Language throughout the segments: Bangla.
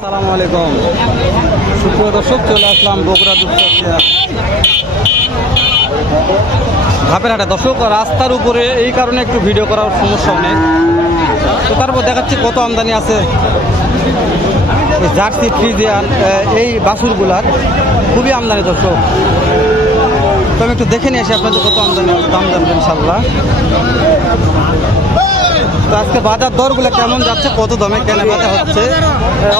আসসালামু আলাইকুম সুপ্রিয় দর্শক, চলে আসলাম বগুড়া ধাপের হাটে। দর্শক, রাস্তার উপরে এই কারণে একটু ভিডিও করার সমস্যা অনেক, তো তারপর দেখাচ্ছি কত আমদানি আছে জার্সি ফ্রিজিয়ান এই বাছুরগুলার। খুবই আমদানি দর্শক, তো আমি একটু দেখে নিয়ে আসি আপনাদের কত আমদানি দাম জানবেন ইনশাল্লাহ। তো আজকে বাজার দরগুলো কেমন যাচ্ছে, কত দামে কেনা বেচা হচ্ছে,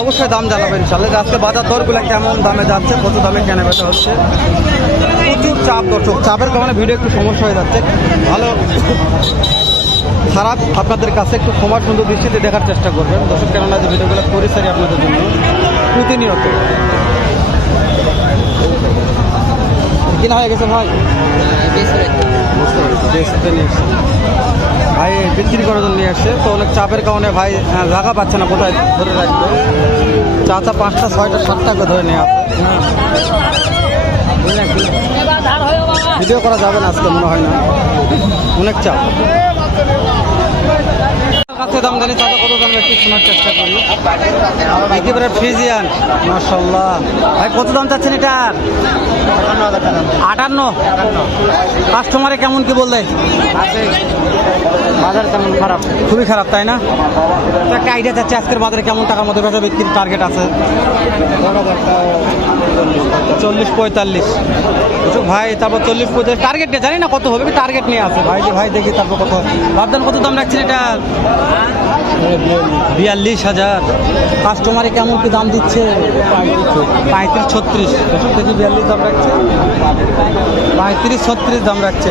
অবশ্যই দাম জানাবেন ইনশাল্লাহ। আজকে বাজার দরগুলো কেমন দামে যাচ্ছে, কত দামে কেনা বেচা হচ্ছে। প্রচুর চাপ দর্শক, চাপের কারণে ভিডিও একটু সমস্যা হয়ে যাচ্ছে। ভালো খারাপ আপনাদের কাছে একটু ক্ষমার সুন্দর দৃষ্টিতে দেখার চেষ্টা করবেন দর্শক, কেননা যে ভিডিওগুলো করি সারি আপনাদের জন্য প্রতিনিয়ত। কিনা হয়ে গেছে ভাই, ভাই বিক্রি করার জন্য নিয়ে আসছে, তো অনেক চাপের কারণে ভাই জায়গা পাচ্ছে না কোথায় ধরে রাখবে। চাচা 5টা 6টা 7টা করে ধরে নিয়ে আসে, ভিডিও করা যাবে না আজকে মনে হয় না, অনেক চাপ। কাছে দাম জানি তাদের কত দাম একটু শোনার চেষ্টা করি। একেবারে ফ্রিজিয়ান মাশাআল্লাহ। ভাই কত দাম চাচ্ছেন এটার? 58। কাস্টমারে কেমন কি বললে? বাজার কেমন? খারাপ, খুবই খারাপ তাই না? তো একটা আইডিয়া চাচ্ছে আজকের বাজারে কেমন টাকার মধ্যে বেচা বিক্রির টার্গেট আছে? 40-45 ভাই, তারপর 40-45 টার্গেট নিয়ে জানি না কত হবে, টার্গেট নিয়ে আছে ভাই। যে ভাই দেখি তারপর কত ভাবদান, কত দাম রাখছেন এটা? 42,000। কাস্টমারে কেমন কি দাম দিচ্ছে? 35-36। দেখি 42 দাম রাখছে, 35-36 দাম রাখছে।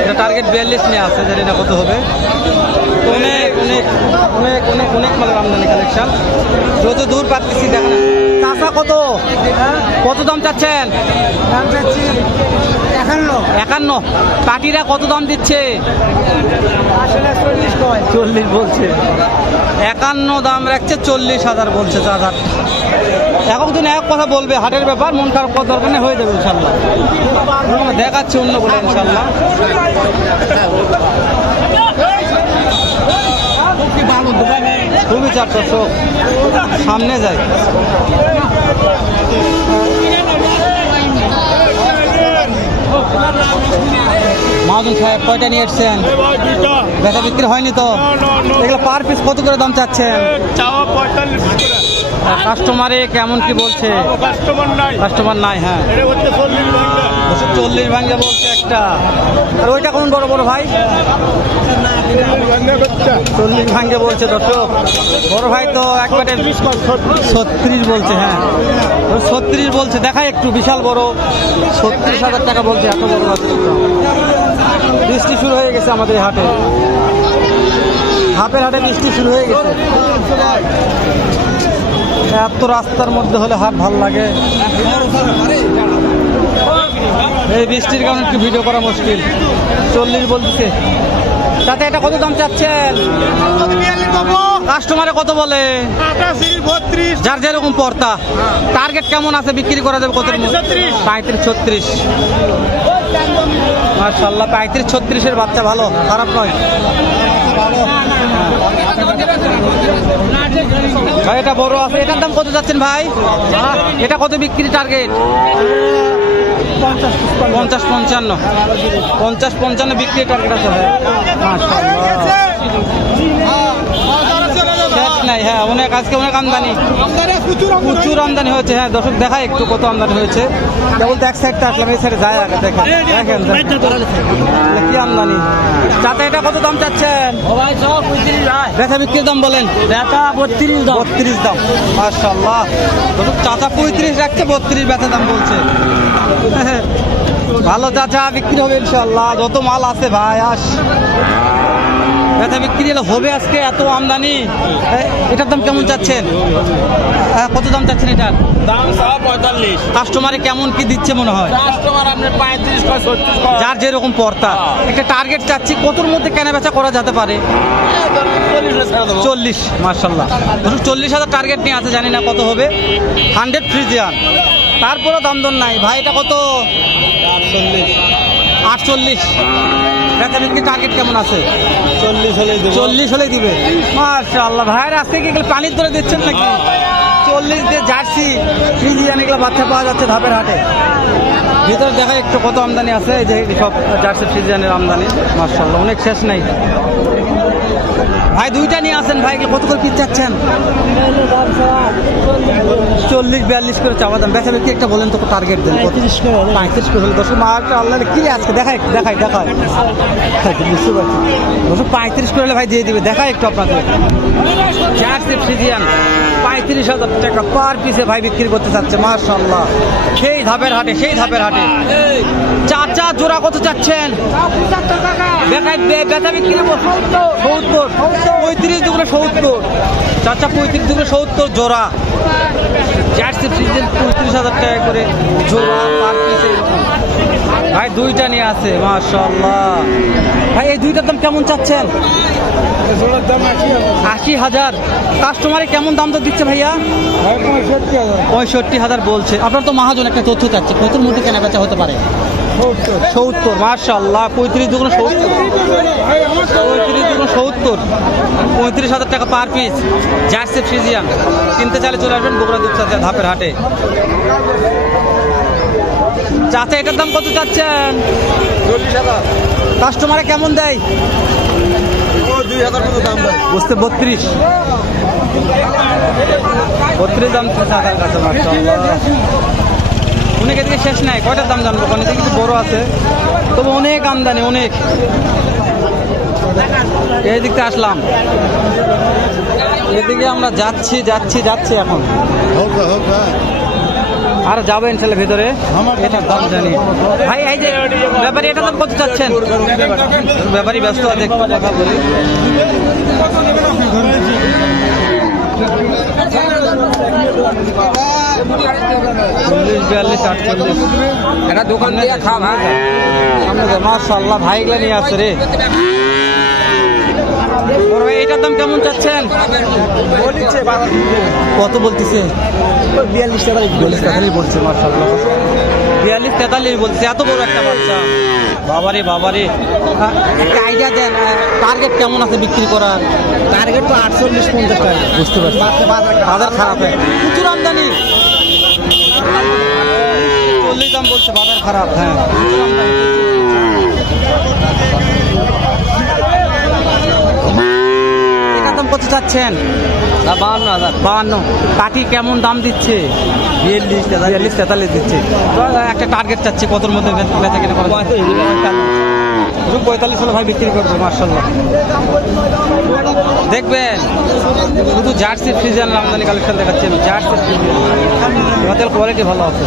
এটা টার্গেট 42 নিয়ে আছে, জানি না কত হবে। অনেক অনেক অনেক অনেক অনেক মালের আমদানি কালেকশন, যত দূর পাচ্ছি দেখেন। চাষা কত কত দাম চাচ্ছেন? দাম চাচ্ছি 51। পাটিরা কত দাম দিচ্ছে? 40 বলছে। 51 দাম রাখছে, 40,000 বলছে চাচা। এখন তুমি এক কথা বলবে, হাটের ব্যাপার, মন খারাপ কত দরকার নেই, হয়ে যাবে ইনশাল্লাহ। দেখাচ্ছে অন্য করে ইনশাল্লাহ। খুবই চাপ দর্শক, সামনে যায়। মাহাজন সাহেব কয়টা নিয়ে এসছেন? বেচা বিক্রি হয়নি তো? এগুলো পার পিস কত করে দাম চাচ্ছেন? কাস্টমারে কেমন কি বলছে? কাস্টমার নাই। হ্যাঁ 40 ভাঙ্গে বলছে একটা। আর ওইটা কোন বড় বড় ভাই? 40 ভাঙ্গে বলছে দর্শক। বড় ভাই তো একবারে 36 বলছে। হ্যাঁ 36 বলছে। দেখাই একটু, বিশাল বড় 36,000 টাকা বলছে। এত বড় বৃষ্টি শুরু হয়ে গেছে আমাদের হাটে, হাটের হাটে বৃষ্টি শুরু হয়ে গেছে। এত রাস্তার মধ্যে হলে হাট ভাল লাগে, এই বৃষ্টির কারণে একটু ভিডিও করা মুশকিল। 40 বলছে। তাতে এটা কত দাম চাচ্ছেন? কাস্টমারে কত বলে? 32। যার যেরকম পর্তা। টার্গেট কেমন আছে বিক্রি করা যাবে কত? 35-36। মাশাআল্লাহ, 35-36-এর বাচ্চা ভালো, খারাপ নয়। ভাই এটা বড় আছে, এটার দাম কত যাচ্ছেন ভাই? এটা কত বিক্রি টার্গেট? 50-55। 50-55 বিক্রি টার্গেট আছে ভাই। নাই। হ্যাঁ অনেক, আজকে অনেক আমদানি, প্রচুর আমদানি হয়েছে। হ্যাঁ দর্শক দেখায় একটু কত আমদানি হয়েছে। কেবল তো এক সাইডটা আসলাম, এই সাইডে যায় আগে দেখেন দেখেন কি আমদানি। যাতে এটা কত দাম চাচ্ছেন? বেচা বিক্রির দাম বলেন? 32 দাম। মাশাআল্লাহ দর্শক, চাচা 35 রাখছে, 32 বেচা দাম বলছে। ভালো চাচা, বিক্রি হবে ইনশাআল্লাহ। যত মাল আছে ভাই আস বেচা বিক্রি হবে আজকে, এত আমদানি। এটার দাম কেমন চাচ্ছেন? কত দাম চাচ্ছেন এটার? দাম 45। কাস্টমারে কেমন কি দিচ্ছে মনে হয়? কাস্টমার আপনার 35-36। যার যেরকম পর্তা। একটা টার্গেট চাচ্ছি, কতর মধ্যে কেনা বেচা করা যেতে পারে? 40। মাশাআল্লাহ 40,000 টার্গেট নিয়ে আছে, জানি না কত হবে। 100 ফ্রিজিয়ান, তারপরও দাম দর নাই ভাই। এটা কত? 48 বেচা বিক্রি টার্গেট কেমন আছে? 40 হলেই দিবে। মাশাআল্লাহ ভাইয়ের আজকে কি এগুলো পানির ধরে দিচ্ছেন নাকি? 40 দিয়ে জার্সি ফ্রিজিয়ান এগুলো বাচ্চা পাওয়া যাচ্ছে ধাপের হাটে। ভিতরে দেখা একটু কত আমদানি আছে, এই যে সব জার্সি ফ্রিজিয়ানের আমদানি। মাশাআল্লাহ অনেক শেষ নাই। ভাই দুইটা নিয়ে আসেন ভাই, কত করে পিস চাচ্ছেন? 40-42 করে চাওয়া দাম। বেচা বিক্রি একটা বলেন তো, টার্গেট দেন 35 করে হলে। দর্শক মাশাআল্লাহ কি আজকে দেখায় বুঝতে পারছি। দর্শক 35 করে হলে ভাই দিয়ে দিবে। দেখায় একটু আপনাদের জার্সি ফ্রিজিয়ান 35,000 টাকা পার পিসে ভাই বিক্রি করতে চাচ্ছে। মাশাআল্লাহ সেই ধাপের হাটে চাচা জোড়া কত চাচ্ছেন? বেচা বিক্রি 70, 35 দুগুলো 70 চাচা, 35 দুগুলো 70 জোড়া। জার্সি ফ্রিজিয়ান 35,000 টাকা করে জোড়া পার পিসে। ভাই দুইটা নিয়ে আছে। মাশাআল্লাহ ভাই এই দুইটার দাম কেমন চাচ্ছেন? 80,000। কাস্টমারে কেমন দাম তো দিচ্ছে ভাইয়া? 65,000 বলছে। আপনার তো মহাজন একটা তথ্য চাচ্ছে, কত মধ্যে কেনা বেচা হতে পারে? 70। মাশাআল্লাহ 35 দুগুলো 70, 35,000 টাকা পার পিস জার্সি ফ্রিজিয়ান। কিনতে চাইলে চলে আসবেন বগুড়া দুপচাঁচিয়া ধাপের হাটে। চাচা এটার দাম কত চাচ্ছেন? 40,000। কাস্টমারে কেমন দেয়? 2,000 মতো দাম দেয়। বুঝতে 32 দাম চাচার কাছে। মাশাআল্লাহ অনেক এদিকে শেষ নাই। কয়টার দাম জানবো? কারণ এদিকে কিছু বড় আছে, তবে অনেক আমদানি অনেক। এই দিকটা আসলাম, এদিকে আমরা যাচ্ছি এখন। আর যাবো ইনশাল্লাহ ভিতরে। এটার দাম জানি ভাই। এই যে ব্যাপারী এটার দাম কত চাচ্ছেন? ব্যাপারী ব্যস্ত আছে, একটু কথা বলি। এটা দোকান দিয়ে খা ভাই। মাশাআল্লাহ ভাই এগুলা নিয়ে আসছে রে। এটার দাম কেমন চাচ্ছেন? কত বলতেছে? 42-43 বলছে। মাশাআল্লাহ 42-43 বলছে। এত বড় একটা বাচ্চা, বাবারে একটা আইডিয়া দেন টার্গেট কেমন আছে বিক্রি করার? টার্গেট তো 48-50 টাকা। বুঝতে পারছি, বাজার খারাপ, প্রচুর আমদানি। 40 দাম বলছে, বাজার খারাপ। হ্যাঁ কত চাচ্ছেন? 52,000। কাঠি কেমন দাম দিচ্ছে? 42-43 দিচ্ছে। একটা টার্গেট চাচ্ছি কতর মধ্যে বেচা কিনা করা? 45 হলে ভাই বিক্রি করবো। মাশাআল্লাহ দেখবেন শুধু জার্সি ফ্রিজিয়ান আমদানি কালেকশন দেখাচ্ছি আমি। জার্সি ফ্রিজিয়ান কোয়ালিটি ভালো আছে,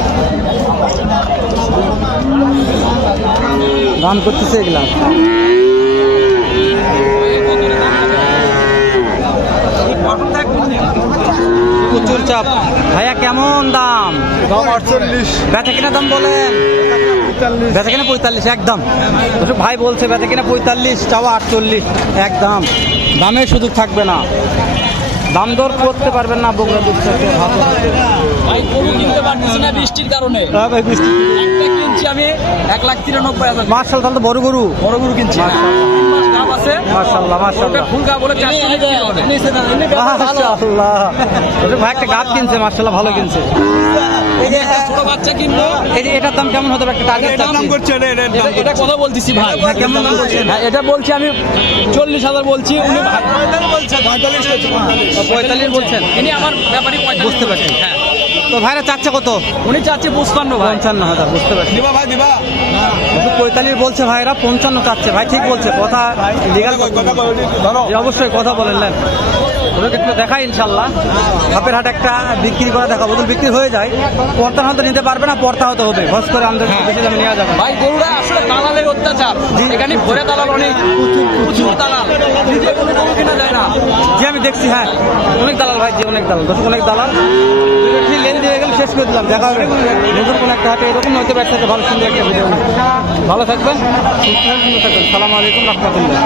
দাম করতেছে এগুলা। প্রচুর চাপ ভাইয়া। কেমন দাম? 48। বেচা কিনা দাম বলেন? বেচা কিনা 45 একদম। ভাই বলছে বেচা কিনা 45, চাওয়া 48 একদম। দামের সুযোগ থাকবে না, দাম দর করতে পারবেন না। বগুড়া দুপচাঁচিয়া ভাই গরু কিনতে পারতেছি না বৃষ্টির কারণে। হ্যাঁ ভাই বৃষ্টি। একটা কিনছি আমি 1,93,000। মাশাআল্লাহ তাহলে তো বড় গরু কিনছি। মাশাআল্লাহ ফুলকা বলে 400 বিক্রি হবে। মাশাআল্লাহ ভাই একটা গাছ কিনছে, মাশাআল্লাহ ভালো কিনছে। এই যে একটা ছোট বাচ্চা কিনবো, এই যে এটার দাম কেমন হতে পারে? একটা টার্গেট দাম করছেন? এটা কথা বলতেছি ভাই। হ্যাঁ কেমন দাম বলছেন? এটা বলছি আমি 40,000 বলছি, উনি ভাই 45 বলছেন। ইনি আমার ব্যাপারী 45 বুঝতে পারছি। হ্যাঁ তো ভাইরা চাচ্ছে কত? উনি চাচ্ছে 55 ভাই। 55,000 বুঝতে পারছি। দিবা ভাই দিবা। 45 বলছে ভাইরা, 55 চাচ্ছে। ভাই ঠিক বলছে, কথা লিগাল অবশ্যই কথা বলেন। নেন ওদেরকে একটু দেখাই ইনশাল্লাহ। ধাপের হাট একটা বিক্রি করা দেখা, বদল বিক্রি হয়ে যায়। পর্তা হয়তো নিতে পারবে না, পর্তা হতে হবে ঘস করে আমাদের বেশি দামে নেওয়া যাবে। ভাই গরুরা আসলে দালালের অত্যাচার। এখানে ভরে দালাল অনেক, প্রচুর দালাল। নিজে কোনো গরু কিনা যায় না। যে আমি দেখছি, হ্যাঁ অনেক দালাল ভাই, যে অনেক দালাল, দর্শক অনেক দালাল। লেন দিয়ে গেলে শেষ করে দিলাম। দেখা হবে নতুন কোনো একটা হাটে এরকম হতে পারছে। ভালো সুন্দর একটা ভিডিও। ভালো থাকবেন, সুস্থ থাকবেন। সালামু আলাইকুম রহমতুল্লাহ।